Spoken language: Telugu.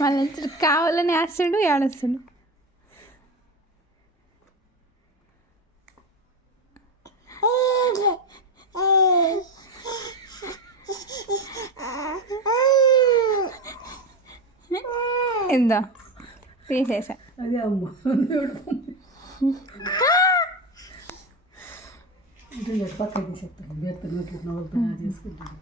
మళ్ళీ కావాలని వేస్తాడు ఏడొస్తాడు. ఎందా తీసేసా అదే అమ్మ పక్కన తీసేస్తాను బెత్తను నవ్వులుతా చేసుకుంటాను.